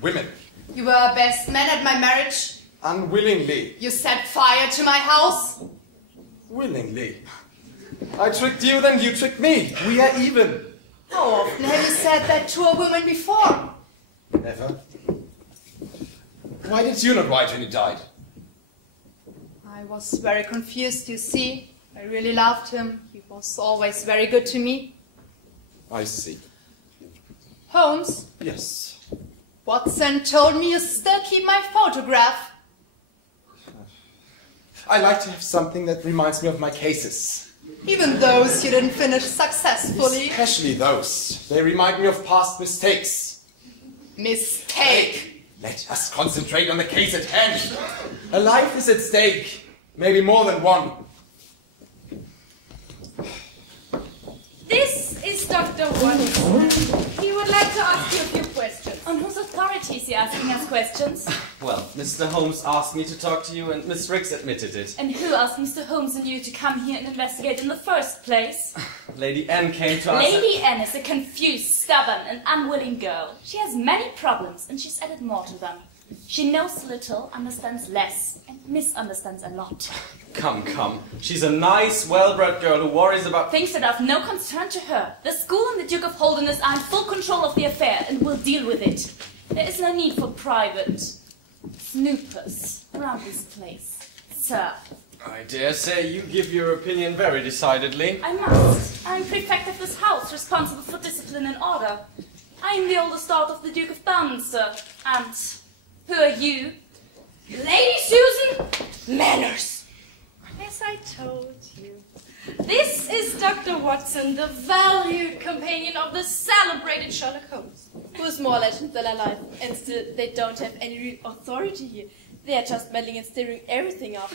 women. You were best man at my marriage. Unwillingly. You set fire to my house. Willingly. I tricked you, then you tricked me. We are even. How often have you said that to a woman before? Never. Why did you not write when you died? I was very confused, you see. I really loved him. He was always very good to me. I see. Holmes? Yes. Watson told me you still keep my photograph. I like to have something that reminds me of my cases. Even those you didn't finish successfully. Especially those. They remind me of past mistakes. Mistake! Let us concentrate on the case at hand. A life is at stake. Maybe more than one. This is Dr. Watson. He would like to ask you a few questions. On whose authority is he asking us questions? Well, Mr. Holmes asked me to talk to you and Miss Riggs admitted it. And who asked Mr. Holmes and you to come here and investigate in the first place? Lady Anne came to us. Lady Anne is a confused, stubborn and unwilling girl. She has many problems and she's added more to them. She knows little, understands less, and misunderstands a lot. Come, come. She's a nice, well-bred girl who worries about things that are of no concern to her. The school and the Duke of Holderness are in full control of the affair and will deal with it. There is no need for private snoopers around this place, sir. I dare say you give your opinion very decidedly. I must. I am prefect of this house, responsible for discipline and order. I am the oldest daughter of the Duke of Graf-Münster-Gymnasium, and who are you? Lady Susan, manners. As I told you. This is Dr. Watson, the valued companion of the celebrated Sherlock Holmes, who is more legend than alive, and still they don't have any real authority here. They are just meddling and stirring everything up.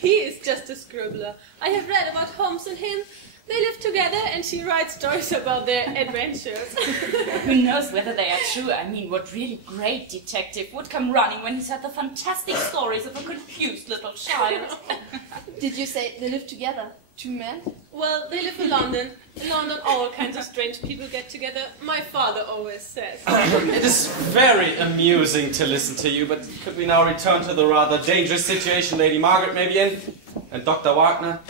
He is just a scribbler. I have read about Holmes and him. They live together and she writes stories about their adventures. Who knows whether they are true? I mean, what really great detective would come running when he's heard the fantastic stories of a confused little child? Did you say they live together? Two men? Well, they live in London. In London, all kinds of strange people get together. My father always says. It is very amusing to listen to you, but could we now return to the rather dangerous situation Lady Margaret may be in? And Dr. Wagner?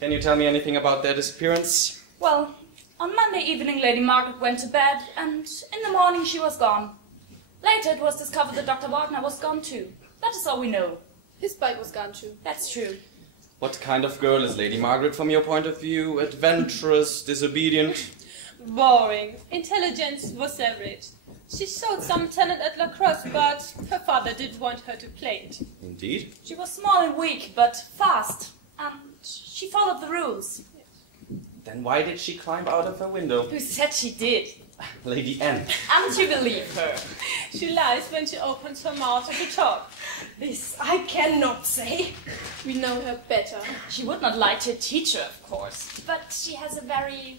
Can you tell me anything about their disappearance? Well, on Monday evening Lady Margaret went to bed, and in the morning she was gone. Later it was discovered that Dr. Wagner was gone too. That is all we know. His bike was gone too. That's true. What kind of girl is Lady Margaret from your point of view? Adventurous, disobedient? Boring. Intelligence was average. She showed some talent at lacrosse, but her father didn't want her to play it. Indeed? She was small and weak, but fast. And she followed the rules. Then why did she climb out of her window? Who said she did? Lady Anne. And you believe her? She lies when she opens her mouth to talk. This I cannot say. We know her better. She would not lie to a teacher, of course. But she has a very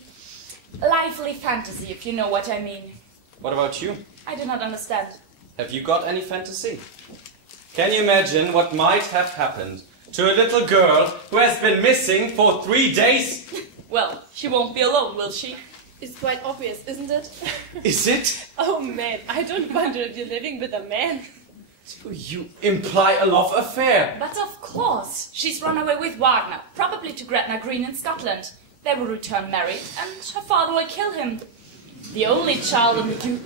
lively fantasy, if you know what I mean. What about you? I do not understand. Have you got any fantasy? Can you imagine what might have happened to a little girl who has been missing for 3 days? Well, she won't be alone, will she? It's quite obvious, isn't it? Is it? Oh man, I don't wonder if you're living with a man. Do you imply a love affair? But of course. She's run away with Wagner, probably to Gretna Green in Scotland. They will return married, and her father will kill him. The only child of the Duke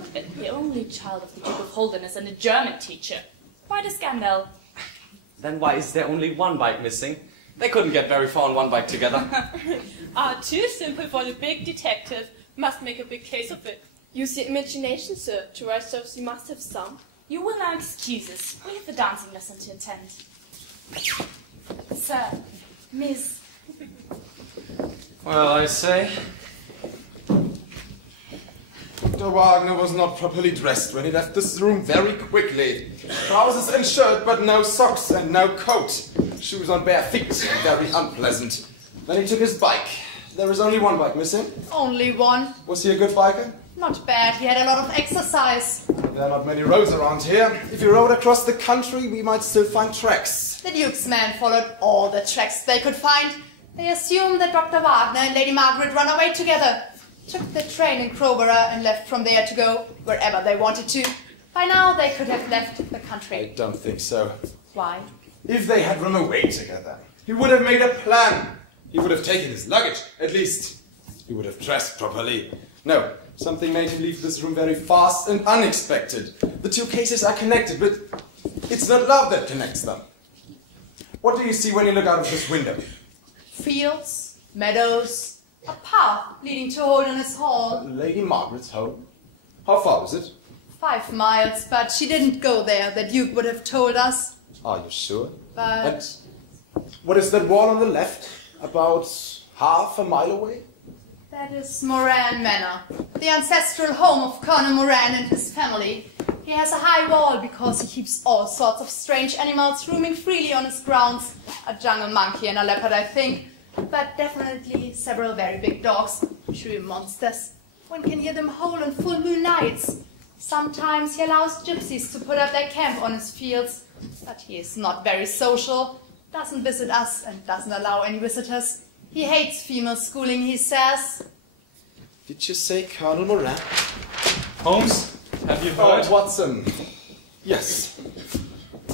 of Holderness and a German teacher. Quite a scandal. Then why is there only one bike missing? They couldn't get very far on one bike together. Too simple for the big detective. Must make a big case of it. Use your imagination, sir. To write stories you must have some. You will now excuse us. We have a dancing lesson to attend. Sir, Miss. Well, I say. Dr. Wagner was not properly dressed when he left this room very quickly. Trousers and shirt, but no socks and no coat. Shoes on bare feet, very unpleasant. Then he took his bike. There is only one bike missing. Only one. Was he a good biker? Not bad. He had a lot of exercise. There are not many roads around here. If you rode across the country, we might still find tracks. The Duke's men followed all the tracks they could find. They assumed that Dr. Wagner and Lady Margaret ran away together. Took the train in Crowborough and left from there to go wherever they wanted to. By now they could have left the country. I don't think so. Why? If they had run away together, he would have made a plan. He would have taken his luggage. At least, he would have dressed properly. No, something made him leave this room very fast and unexpected. The two cases are connected, but it's not love that connects them. What do you see when you look out of this window? Fields, meadows, a path leading to Holderness Hall. Lady Margaret's home. How far was it? 5 miles, but she didn't go there. The Duke would have told us. Are you sure? But... And what is that wall on the left? About half a mile away? That is Moran Manor, the ancestral home of Colonel Moran and his family. He has a high wall because he keeps all sorts of strange animals roaming freely on his grounds. A jungle monkey and a leopard, I think. But definitely several very big dogs. True monsters. One can hear them howl on full moon nights. Sometimes he allows gypsies to put up their camp on his fields. But he is not very social, doesn't visit us and doesn't allow any visitors. He hates female schooling, he says. Did you say Colonel Moran? Holmes, have you heard? Oh, Watson. Yes.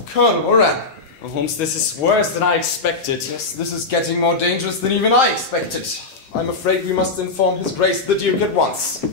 Colonel Moran. Oh, Holmes, this is worse than I expected. Yes, this is getting more dangerous than even I expected. I'm afraid we must inform His Grace the Duke at once.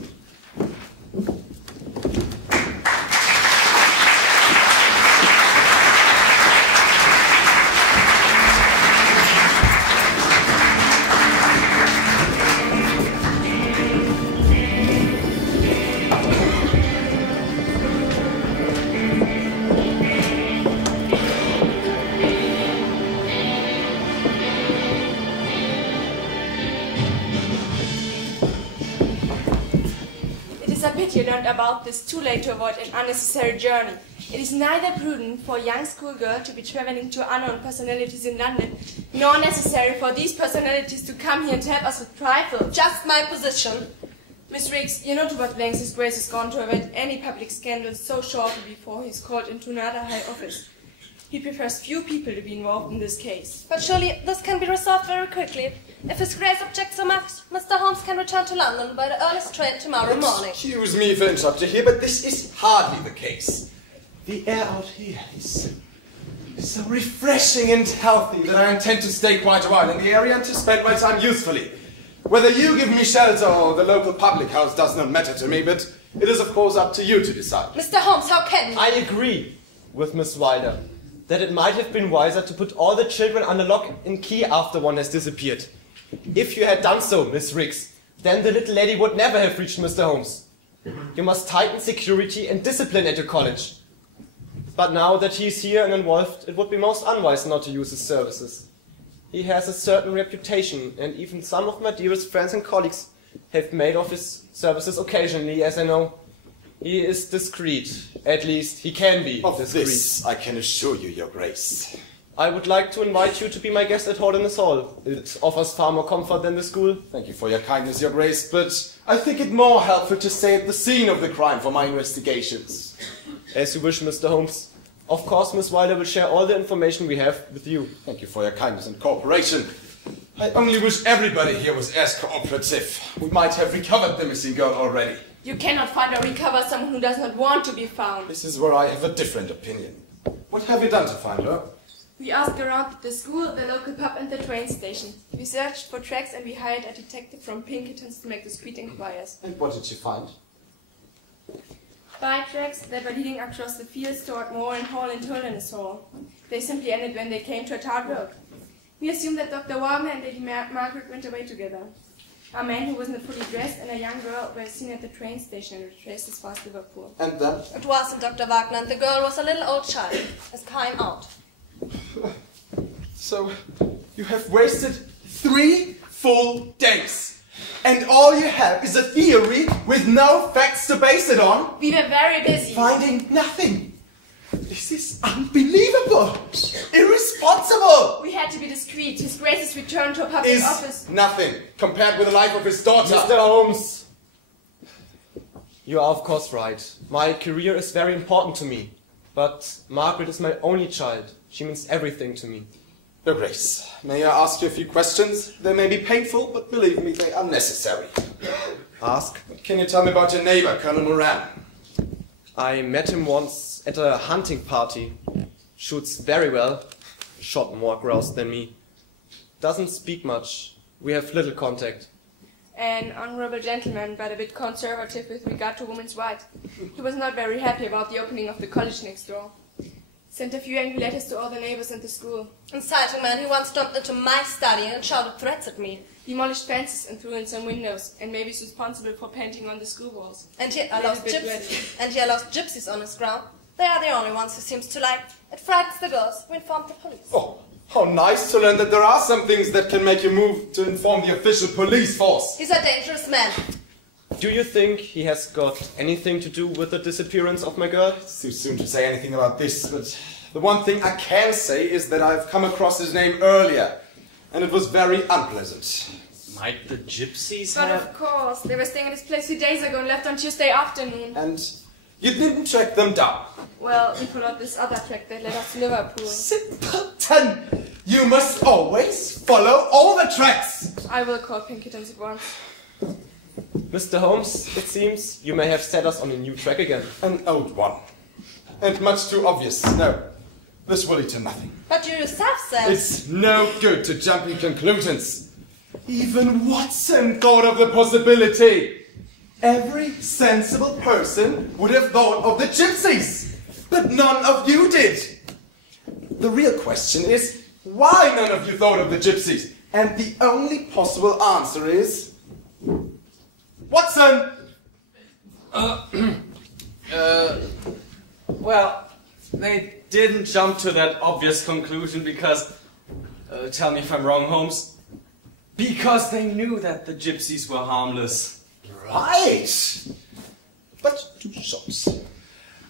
You learned about this too late to avoid an unnecessary journey. It is neither prudent for a young schoolgirl to be traveling to unknown personalities in London, nor necessary for these personalities to come here and help us with trifles. Just my position. Miss Riggs, you know to what lengths His Grace has gone to avoid any public scandal so shortly before he is called into another high office. He prefers few people to be involved in this case. But surely this can be resolved very quickly. If His Grace objects so much, Mr. Holmes can return to London by the earliest train tomorrow morning. Excuse me for interrupting here, but this is hardly the case. The air out here is so refreshing and healthy that I intend to stay quite a while in the area and to spend my time usefully. Whether you give me shelter or the local public house does not matter to me, but it is of course up to you to decide. Mr. Holmes, how can you? I agree with Miss Wilder that it might have been wiser to put all the children under lock and key after one has disappeared. If you had done so, Miss Riggs, then the little lady would never have reached Mr. Holmes. You must tighten security and discipline at your college. But now that he is here and involved, it would be most unwise not to use his services. He has a certain reputation, and even some of my dearest friends and colleagues have made of his services occasionally, as I know. He is discreet. At least he can be Of discreet. this I can assure you, Your Grace. I would like to invite you to be my guest at Holderness Hall. It offers far more comfort than the school. Thank you for your kindness, Your Grace, but I think it more helpful to stay at the scene of the crime for my investigations. As you wish, Mr. Holmes. Of course, Miss Wilder will share all the information we have with you. Thank you for your kindness and cooperation. I only wish everybody here was as cooperative. We might have recovered the missing girl already. You cannot find or recover someone who does not want to be found. This is where I have a different opinion. What have you done to find her? We asked around the school, the local pub and the train station. We searched for tracks and we hired a detective from Pinkerton's to make discreet inquiries. And what did you find? Bike tracks that were leading across the fields toward Moran Hall and Holderness Hall. They simply ended when they came to a tarred road. We assumed that Dr. Wagner and Lady Margaret went away together. A man who wasn't fully dressed and a young girl were seen at the train station and retraced as far as Liverpool. And then? It wasn't Dr. Wagner, and the girl was a little old child. As came out. So, you have wasted 3 full days. And all you have is a theory with no facts to base it on? We were very busy. Finding nothing. This is unbelievable. Irresponsible. We had to be discreet. His Grace's return to a public office. Nothing compared with the life of his daughter. Mr. Holmes! You are of course right. My career is very important to me. But Margaret is my only child. She means everything to me. Your Grace, may I ask you a few questions? They may be painful, but believe me, they are necessary. Ask. Can you tell me about your neighbor, Colonel Moran? I met him once at a hunting party. Shoots very well. Shot more grouse than me. Doesn't speak much. We have little contact. An honorable gentleman, but a bit conservative with regard to women's rights. He was not very happy about the opening of the college next door. Sent a few angry letters to all the neighbors and the school. Inciting man who once jumped into my study and shouted threats at me. Demolished fences and threw in some windows, and maybe is responsible for painting on the school walls. And he allows gypsies on his ground. They are the only ones who seems to like. It frightens the girls who inform the police. Oh, how nice to learn that there are some things that can make you move to inform the official police force. He's a dangerous man. Do you think he has got anything to do with the disappearance of my girl? It's too soon to say anything about this, but the one thing I can say is that I've come across his name earlier, and it was very unpleasant. Might the gypsies But have... of course, they were staying at his place 2 days ago and left on Tuesday afternoon. And you didn't track them down. Well, we followed this other track that led us to Liverpool. Simpleton! You must always follow all the tracks! I will call Pinkertons at once. Mr. Holmes, it seems you may have set us on a new track again. An old one. And much too obvious. No, this will lead to nothing. But you yourself said... It's no good to jump in conclusions. Even Watson thought of the possibility. Every sensible person would have thought of the gypsies, but none of you did. The real question is, why none of you thought of the gypsies? And the only possible answer is... Watson! Well, they didn't jump to that obvious conclusion because... tell me if I'm wrong, Holmes. Because they knew that the gypsies were harmless. Right! But two shots.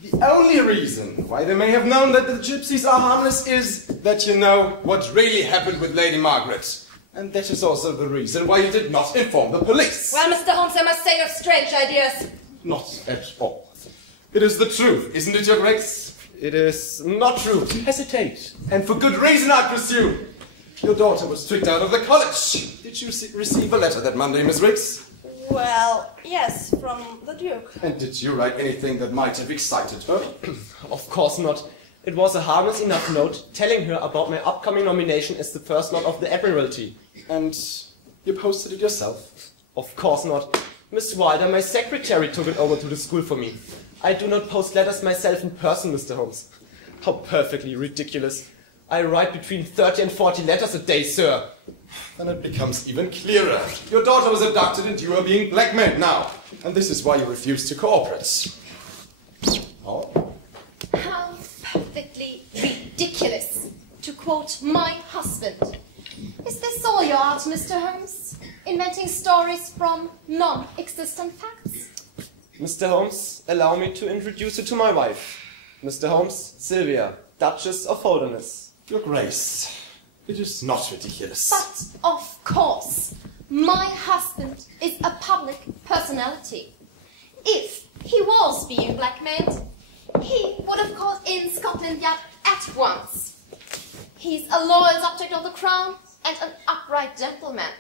The only reason why they may have known that the gypsies are harmless is that you know what really happened with Lady Margaret. And that is also the reason why you did not inform the police. Well, Mr. Holmes, I must say you have strange ideas. Not at all. It is the truth, isn't it, Your Grace? It is not true. You hesitate. And for good reason, I presume. Your daughter was tricked out of the college. Did you receive a letter that Monday, Miss Riggs? Well, yes, from the Duke. And did you write anything that might have excited her? Of course not. It was a harmless enough note telling her about my upcoming nomination as the First Lord of the Admiralty. And you posted it yourself? Of course not. Miss Wilder, my secretary, took it over to the school for me. I do not post letters myself in person, Mr. Holmes. How perfectly ridiculous. I write between 30 and 40 letters a day, sir. Then it becomes even clearer. Your daughter was abducted and you are being blackmailed now. And this is why you refuse to cooperate. Oh? How perfectly ridiculous, to quote my husband. Is this all your art, Mr. Holmes? Inventing stories from non-existent facts? Mr. Holmes, allow me to introduce you to my wife. Mr. Holmes, Sylvia, Duchess of Holderness. Your Grace, it is not ridiculous. But, of course, my husband is a public personality. If he was being blackmailed, he would have called in Scotland Yard at once. He's a loyal subject of the crown and an upright gentleman.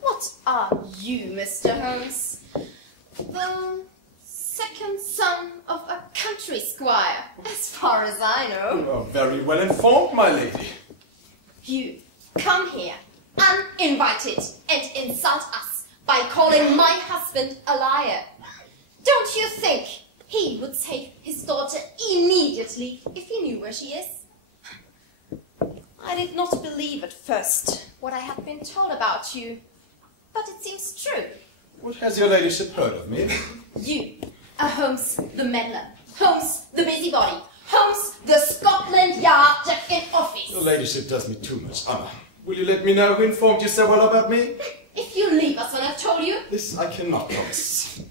What are you, Mr. Holmes? The second son of a country squire, as far as I know. You are very well informed, my lady. You come here, uninvited, and insult us by calling my husband a liar. Don't you think he would take his daughter immediately if he knew where she is? I did not believe at first what I had been told about you, but it seems true. What has your ladyship heard of me? You are Holmes the meddler, Holmes the busybody, Holmes the Scotland Yard Jack in office. Your ladyship does me too much honor. Will you let me know who informed you so well about me? If you leave us when I've told you. This I cannot promise.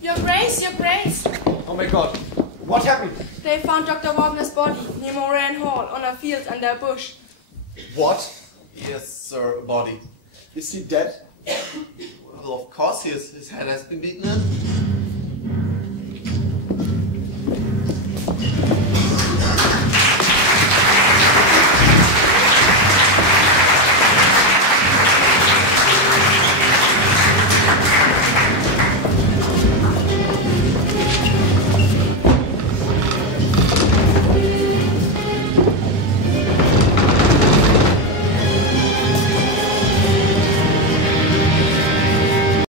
Your Grace, Your Grace. Oh my God, what happened? They found Dr. Wagner's body near Moran Hall on a field under a bush. What? Yes, sir, a body. Is he dead? Well, of course he is. His head has been beaten in.